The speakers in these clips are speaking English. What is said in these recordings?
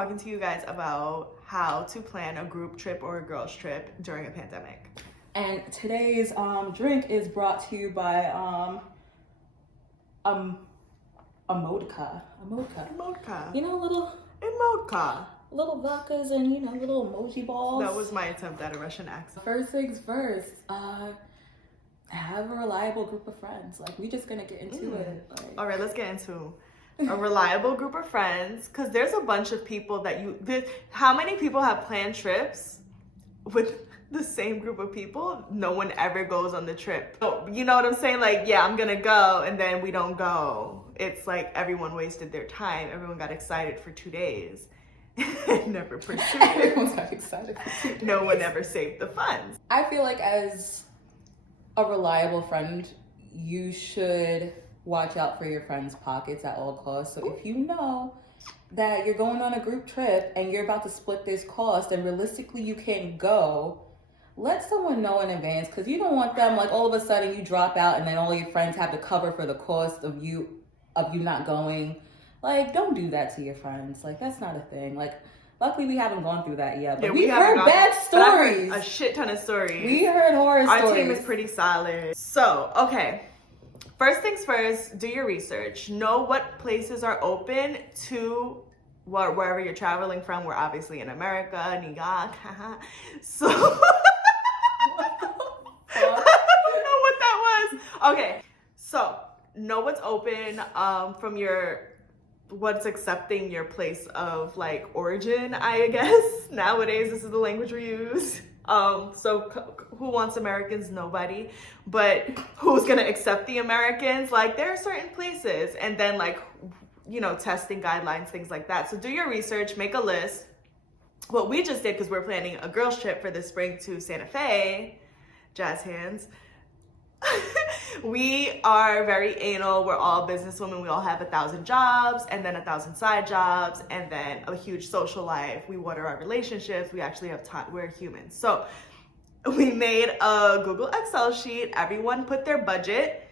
talking to you guys about how to plan a group trip or a girls trip during a pandemic. And today's drink is brought to you by a modka. You know, little vodkas and, you know, little emoji balls. That was my attempt at a Russian accent. First things first, have a reliable group of friends. Like, we just gonna get into it. Like, all right, let's get into a reliable group of friends, because there's a bunch of people that how many people have planned trips with the same group of people? No one ever goes on the trip. You know what I'm saying? Like, yeah, I'm gonna go, and then we don't go. It's like everyone wasted their time. Everyone got excited for 2 days and never pursued it. Everyone got excited for 2 days. No one ever saved the funds. I feel like as a reliable friend, you should watch out for your friends' pockets at all costs. So if you know that you're going on a group trip and you're about to split this cost and realistically you can't go, let someone know in advance, because you don't want them, like, all of a sudden you drop out and then all your friends have to cover for the cost of you not going. Like, don't do that to your friends. Like, that's not a thing. Like, luckily we haven't gone through that yet, but yeah, we heard bad stories. A shit ton of stories. We heard horror stories. Our team is pretty solid. So, okay. First things first, do your research. Know what places are open to wherever you're traveling from. We're obviously in America, New York. So, I don't know what that was. Okay, so know what's open from what's accepting your place of, like, origin, I guess. Nowadays, this is the language we use. So who wants Americans? Nobody. But who's gonna accept the Americans? Like, there are certain places, and then, like, you know, testing guidelines, things like that. So do your research, make a list. What we just did, because we're planning a girls trip for this spring to Santa Fe, jazz hands. We are very anal. We're all businesswomen. We all have 1,000 jobs and then 1,000 side jobs and then a huge social life. We water our relationships. We actually have time. We're humans. So we made a Google Excel sheet. Everyone put their budget.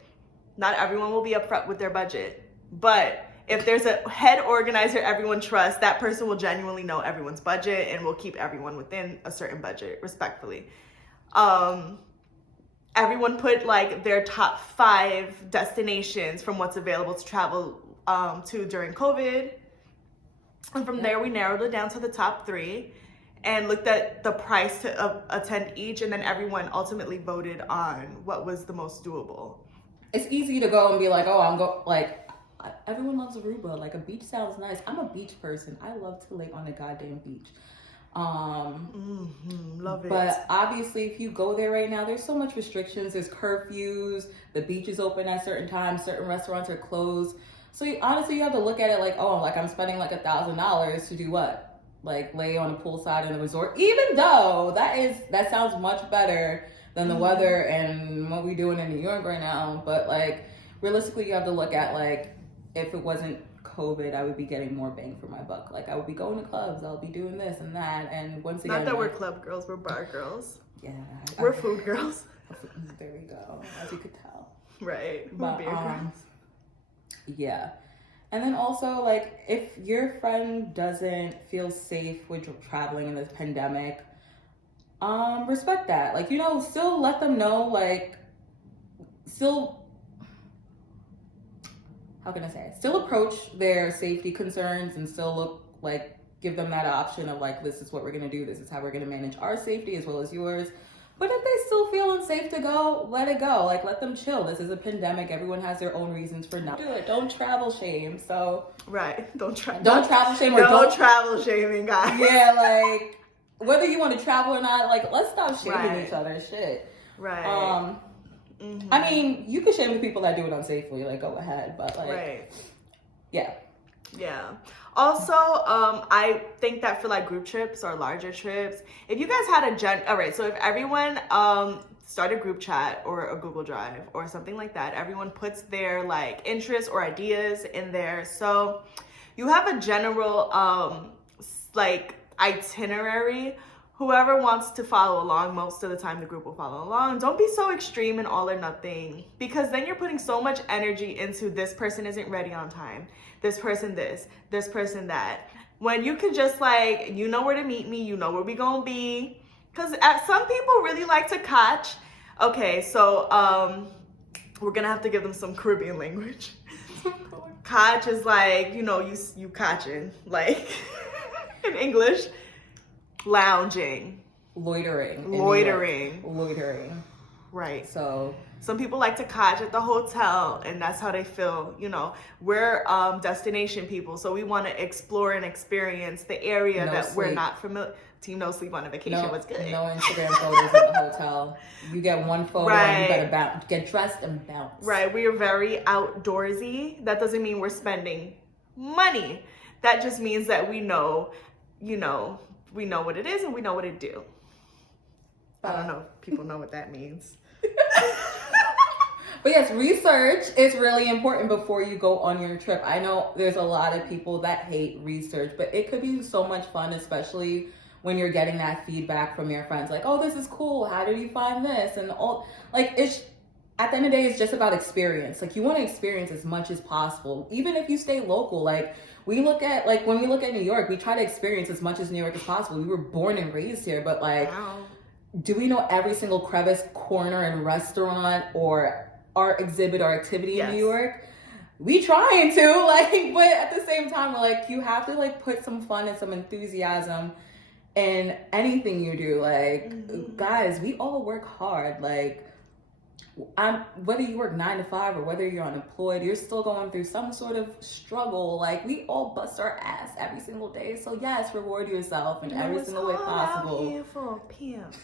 Not everyone will be upfront with their budget, but if there's a head organizer everyone trusts, that person will genuinely know everyone's budget and will keep everyone within a certain budget, respectfully. Everyone put, like, their top 5 destinations from what's available to travel to during COVID. And from there, we narrowed it down to the top 3 and looked at the price to attend each. And then everyone ultimately voted on what was the most doable. It's easy to go and be like, oh, everyone loves Aruba. Like, a beach sounds nice. I'm a beach person. I love to lay on the goddamn beach. Love it. But obviously, if you go there right now, there's so much restrictions. There's curfews. The beach is open at certain times. Certain restaurants are closed. So honestly, you have to look at it like, oh, like, I'm spending like $1,000 to do what? Like, lay on a poolside in a resort. Even though that sounds much better than the weather and what we're doing in New York right now. But, like, realistically, you have to look at, like, if it wasn't COVID, I would be getting more bang for my buck. Like, I would be going to clubs, I'll be doing this and that, and once again, not that we're club girls, we're bar girls. Yeah, we're food girls. There we go, as you could tell. Right. But yeah, and then also, like, if your friend doesn't feel safe with traveling in this pandemic, respect that. Like, you know, still let them know. Like, how can I say it? Still approach their safety concerns and still give them that option of, like, this is what we're going to do. This is how we're going to manage our safety as well as yours. But if they still feel unsafe to go, let it go. Like, let them chill. This is a pandemic. Everyone has their own reasons for not do it. Don't travel shame. So right. Don't travel shame. Don't travel shaming, guys. Yeah, like, whether you want to travel or not, like, let's stop shaming each other. Shit. Right. I mean, you can shame the people that do it unsafely. Like, go ahead. But, like, yeah. Also, I think that for, like, group trips or larger trips, if you guys had all right, so if everyone start a group chat or a Google Drive or something like that, everyone puts their, like, interests or ideas in there. So you have a general, like, itinerary. Whoever wants to follow along, most of the time the group will follow along. Don't be so extreme and all or nothing, because then you're putting so much energy into this person isn't ready on time, this person this person that. When you could just like, you know where to meet me, you know where we gonna be. Because some people really like to catch. Okay, so we're gonna have to give them some Caribbean language. Catch is like, you know, you catching, like in English. Lounging. Loitering. Loitering. Right. So some people like to catch at the hotel, and that's how they feel. You know, we're destination people, so we want to explore and experience the area we're not familiar. Team No Sleep on a Vacation was good. No Instagram photos in the hotel. You get one photo and you gotta get dressed and bounce. Right. We are very outdoorsy. That doesn't mean we're spending money. That just means that we know, we know what it is and we know what it do. I don't know if people know what that means. But yes, research is really important before you go on your trip. I know there's a lot of people that hate research, but it could be so much fun, especially when you're getting that feedback from your friends. Like, oh, this is cool. How did you find this? And all, like, it's, at the end of the day, it's just about experience. Like, you want to experience as much as possible, even if you stay local. Like, when we look at New York, we try to experience as much as New York as possible. We were born and raised here, but like, wow. Do we know every single crevice, corner, and restaurant or art exhibit or activity in New York? We trying to, like, but at the same time, like, you have to like put some fun and some enthusiasm in anything you do. Like, guys, we all work hard. Like, whether you work 9 to 5 or whether you're unemployed, you're still going through some sort of struggle. Like, we all bust our ass every single day. So yes, reward yourself in every single way possible. Out here for a pimp.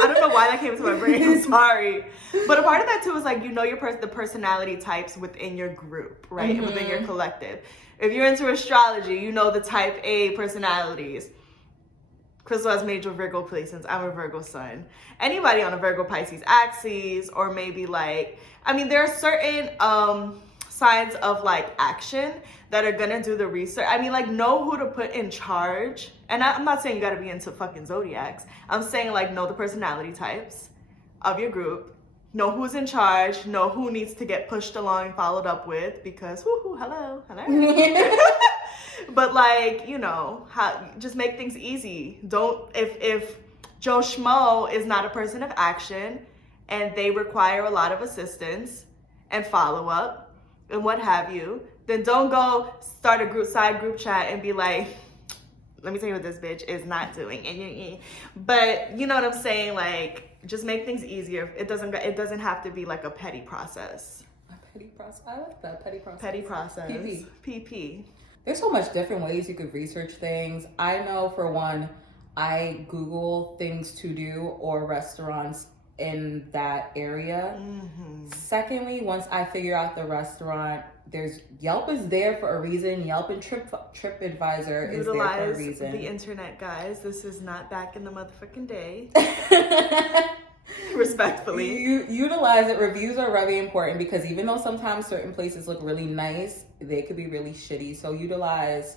I don't know why that came to my brain. I'm sorry. But a part of that too is like, you know, the personality types within your group, right? Mm-hmm. Within your collective. If you're into astrology, you know the type A personalities. Crystal has major Virgo placements. I'm a Virgo sun. Anybody on a Virgo Pisces axis, or maybe like, I mean, there are certain signs of like action that are gonna do the research. I mean, like, know who to put in charge. And I'm not saying you gotta be into fucking zodiacs. I'm saying like, know the personality types of your group. Know who's in charge. Know who needs to get pushed along and followed up with, because hello. But like, you know, just make things easy. Don't, if Joe Schmo is not a person of action and they require a lot of assistance and follow up and what have you, then don't go start a side group chat and be like, let me tell you what this bitch is not doing. But you know what I'm saying? Like, just make things easier. It doesn't have to be like a petty process. A petty process? I like that, petty process. Petty process. PP. There's so much different ways you could research things. I know, for one, I Google things to do or restaurants in that area. Mm-hmm. Secondly, once I figure out the restaurant, Yelp is there for a reason. Yelp and TripAdvisor is there for a reason. The internet, guys. This is not back in the motherfucking day. Respectfully. You utilize it. Reviews are very important, because even though sometimes certain places look really nice, they could be really shitty. So utilize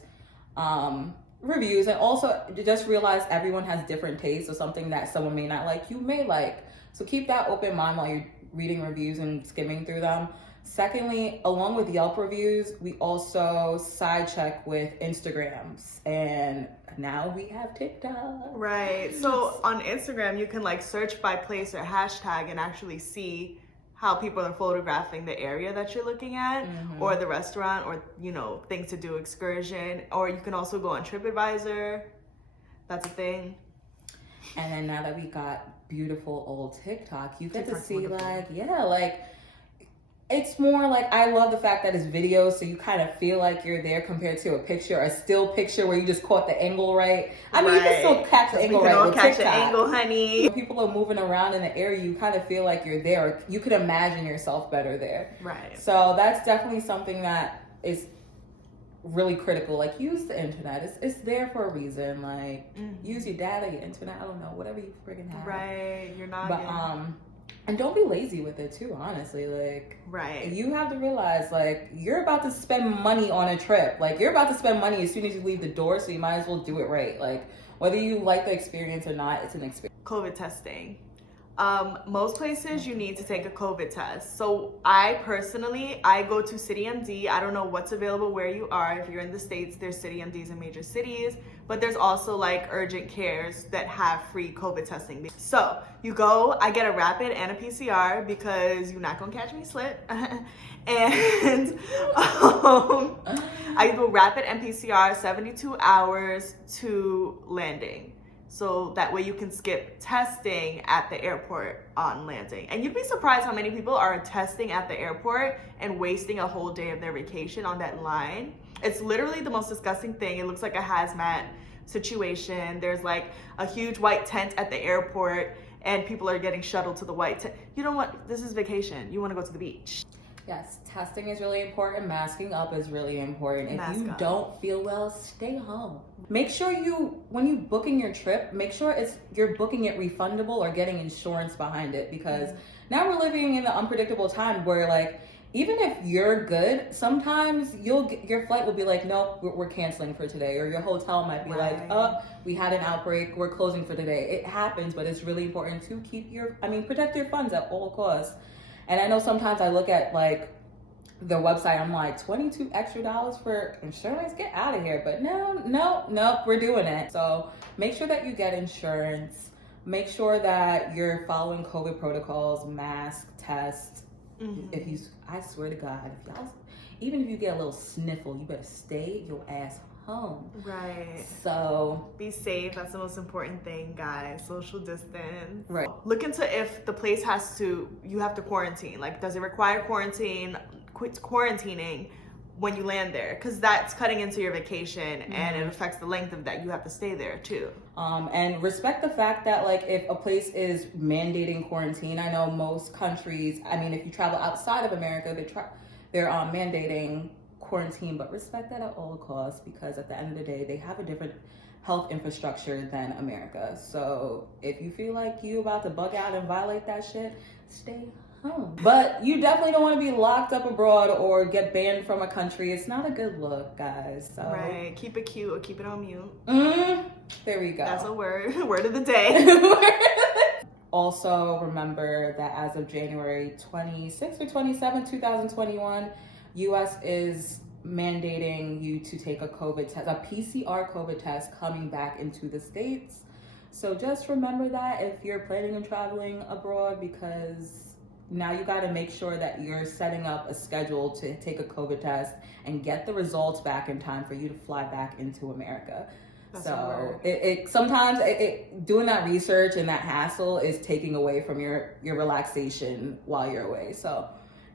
reviews, and also just realize everyone has different tastes. So something that someone may not like, you may like. So keep that open mind while you're reading reviews and skimming through them. Secondly, along with Yelp reviews, we also side check with Instagrams, and now we have TikTok. Right. So on Instagram, you can like search by place or hashtag and actually see how people are photographing the area that you're looking at, or the restaurant, or, you know, things to do, excursion. Or you can also go on TripAdvisor. That's a thing. And then now that we got beautiful old TikTok, you get to see wonderful. like, it's more like, I love the fact that it's video, so you kind of feel like you're there compared to a picture, a still picture where you just caught the angle right. I mean, you can still catch the angle right with catch TikTok. The angle, honey. When people are moving around in the area, you kind of feel like you're there. Or you could imagine yourself better there. Right. So that's definitely something that is really critical. Like, use the internet. It's there for a reason. Like, use your data, your internet, I don't know, whatever you friggin' have. Right. You're not. But and don't be lazy with it too, honestly. Like, right. You have to realize, like, you're about to spend money on a trip. Like, you're about to spend money as soon as you leave the door, so you might as well do it right. Like, whether you like the experience or not, it's an experience. COVID testing. Most places you need to take a COVID test. So I go to CityMD. I don't know what's available where you are. If you're in the States, there's CityMDs in major cities, but there's also like urgent cares that have free COVID testing. So you go, I get a rapid and a PCR because you're not gonna catch me slip. And I go rapid and PCR 72 hours to landing. So that way you can skip testing at the airport on landing. And you'd be surprised how many people are testing at the airport and wasting a whole day of their vacation on that line. It's literally the most disgusting thing. It looks like a hazmat situation. There's like a huge white tent at the airport and people are getting shuttled to the white tent. You know what? This is vacation. You want to go to the beach. Yes, testing is really important. Masking up is really important. If you don't feel well, stay home. Make sure when you booking your trip, make sure you're booking it refundable or getting insurance behind it, because now we're living in an unpredictable time where like, even if you're good, sometimes your flight will be like, nope, we're canceling for today. Or your hotel might be like, oh, we had an outbreak, we're closing for today. It happens, but it's really important to protect your funds at all costs. And I know sometimes I look at like the website, I'm like, $22 extra for insurance? Get out of here. But no, we're doing it. So make sure that you get insurance. Make sure that you're following COVID protocols, mask, test. I swear to God, even if you get a little sniffle, you better stay your ass home. Right. So be safe. That's the most important thing, guys. Social distance. Right. Look into if the place you have to quarantine. Like, does it require quarantining when you land there? Because that's cutting into your vacation and it affects the length of that you have to stay there too. And respect the fact that like if a place is mandating quarantine, I know most countries, if you travel outside of America, they're mandating quarantine, but respect that at all costs, because at the end of the day, they have a different health infrastructure than America. So if you feel like you about to bug out and violate that shit, stay home. But you definitely don't want to be locked up abroad or get banned from a country. It's not a good look, guys. So. Right. Keep it cute or keep it on mute. There we go. That's a word of the day. Also, remember that as of January 26th or 27th, 2021, U.S. is mandating you to take a COVID test, a PCR COVID test coming back into the States. So just remember that if you're planning on traveling abroad, because now you got to make sure that you're setting up a schedule to take a COVID test and get the results back in time for you to fly back into America. That's so sometimes doing that research and that hassle is taking away from your relaxation while you're away. So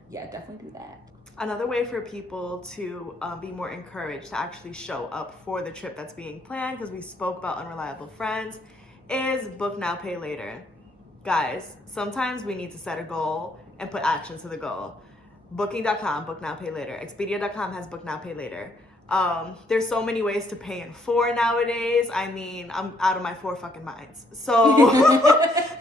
yeah, definitely do that. Another way for people to be more encouraged to actually show up for the trip that's being planned, because we spoke about unreliable friends, is book now, pay later. Guys, sometimes we need to set a goal and put action to the goal. Booking.com, book now, pay later. Expedia.com has book now, pay later. There's so many ways to pay in full nowadays. I'm out of my four fucking minds. So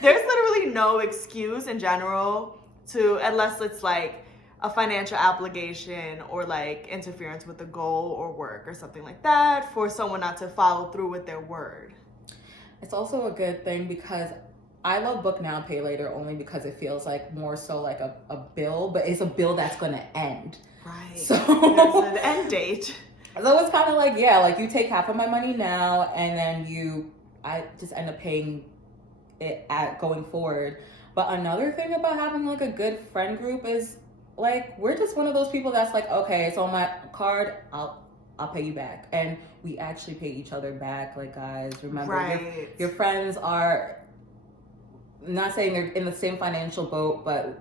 there's literally no excuse in general unless it's like a financial obligation or like interference with the goal or work or something like that, for someone not to follow through with their word. It's also a good thing because I love book now, pay later only because it feels like more so like a bill, but it's a bill that's going to end. Right. So there's an end date. So it's kind of like, yeah, like you take half of my money now and then I just end up paying it going forward. But another thing about having like a good friend group is like, we're just one of those people that's like, okay, it's on my card, I'll pay you back. And we actually pay each other back. Like, guys, remember, right. your friends are, not saying they're in the same financial boat, but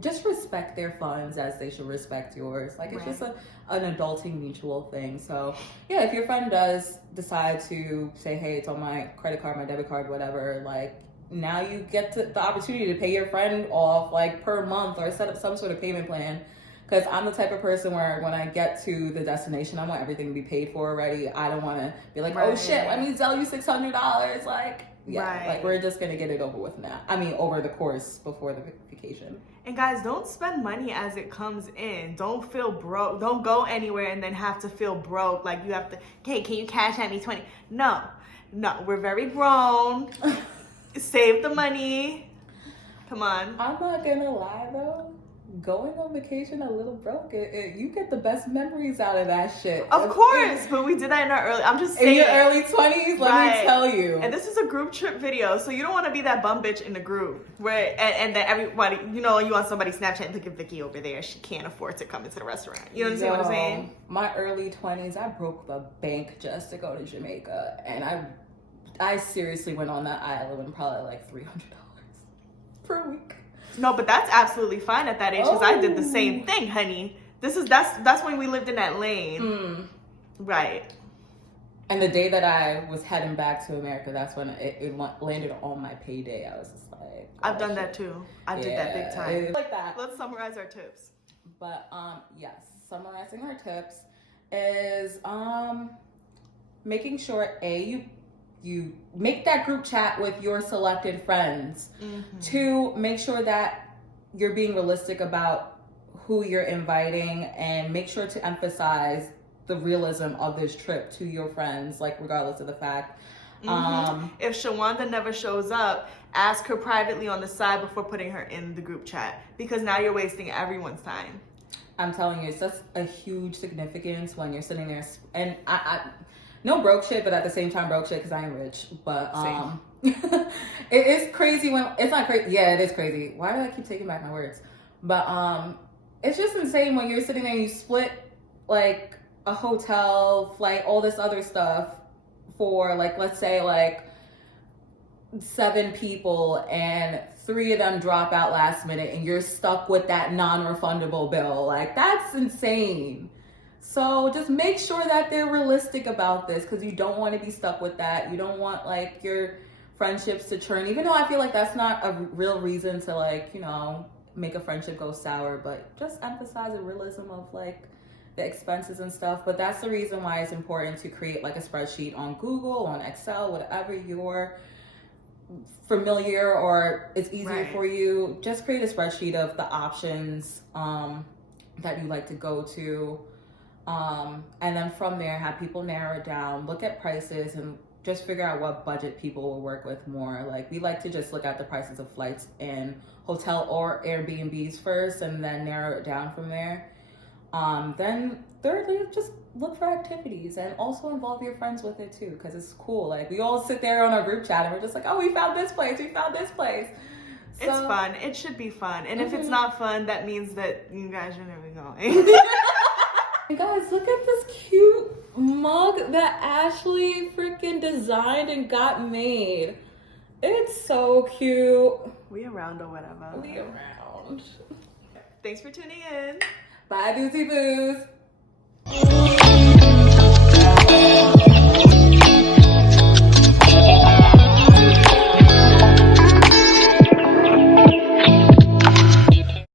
just respect their funds as they should respect yours. Like, it's just an adulting mutual thing. So yeah, if your friend does decide to say, hey, it's on my credit card, my debit card, whatever, like, now you get the opportunity to pay your friend off like per month or set up some sort of payment plan. Because I'm the type of person where when I get to the destination, I want everything to be paid for already. I don't want to be like, oh shit, let me sell you $600. Like, yeah, like we're just going to get it over with now. Over the course before the vacation. And guys, don't spend money as it comes in. Don't feel broke. Don't go anywhere and then have to feel broke. Like you have to, hey, can you cash at me 20? No, we're very grown. Save the money. Come on. I'm not gonna lie though. Going on vacation a little broke, you get the best memories out of that shit. Of course, but we did that in our early. I'm just saying. In your early 20s, let me tell you. And this is a group trip video, so you don't want to be that bum bitch in the group where and then everybody, you know, you on somebody's Snapchat and look at Vicky over there. She can't afford to come into the restaurant. You understand what I'm saying? My early 20s, I broke the bank just to go to Jamaica, and I seriously went on that island probably like $300 per week. No, but that's absolutely fine at that age because I did the same thing, honey. That's when we lived in that lane. Right. And the day that I was heading back to America, that's when it landed on my payday. I was just like, I've done that too. I did that big time. Like that. Let's summarize our tips. But yes, summarizing our tips is making sure you make that group chat with your selected friends. To make sure that you're being realistic about who you're inviting, and make sure to emphasize the realism of this trip to your friends, like regardless of the fact. If Shawanda never shows up, ask her privately on the side before putting her in the group chat, because now you're wasting everyone's time. I'm telling you, it's just a huge significance when you're sitting there, and I no broke shit, but at the same time broke shit because I am rich. But it is crazy when it's not crazy. Yeah, it is crazy. Why do I keep taking back my words? But it's just insane when you're sitting there and you split like a hotel, flight, all this other stuff for like, let's say like 7 people, and 3 of them drop out last minute, and you're stuck with that non-refundable bill. Like, that's insane. So just make sure that they're realistic about this, because you don't want to be stuck with that. You don't want like your friendships to churn, even though I feel like that's not a real reason to like, you know, make a friendship go sour, but just emphasize the realism of like the expenses and stuff. But that's the reason why it's important to create like a spreadsheet on Google, on Excel, whatever you're familiar or it's easier for you. Just create a spreadsheet of the options that you like to go to. And then from there, have people narrow it down, look at prices, and just figure out what budget people will work with more. Like, we like to just look at the prices of flights and hotel or Airbnbs first, and then narrow it down from there. Then thirdly, just look for activities, and also involve your friends with it too, because it's cool. Like, we all sit there on our group chat and we're just like, oh, we found this place, we found this place. So, it's fun. It should be fun. And if it's not fun, that means that you guys should never be going. Guys, look at this cute mug that Ashley freaking designed and got made. It's so cute. We around or whatever. We around. Thanks for tuning in. Bye, Boozy Boos.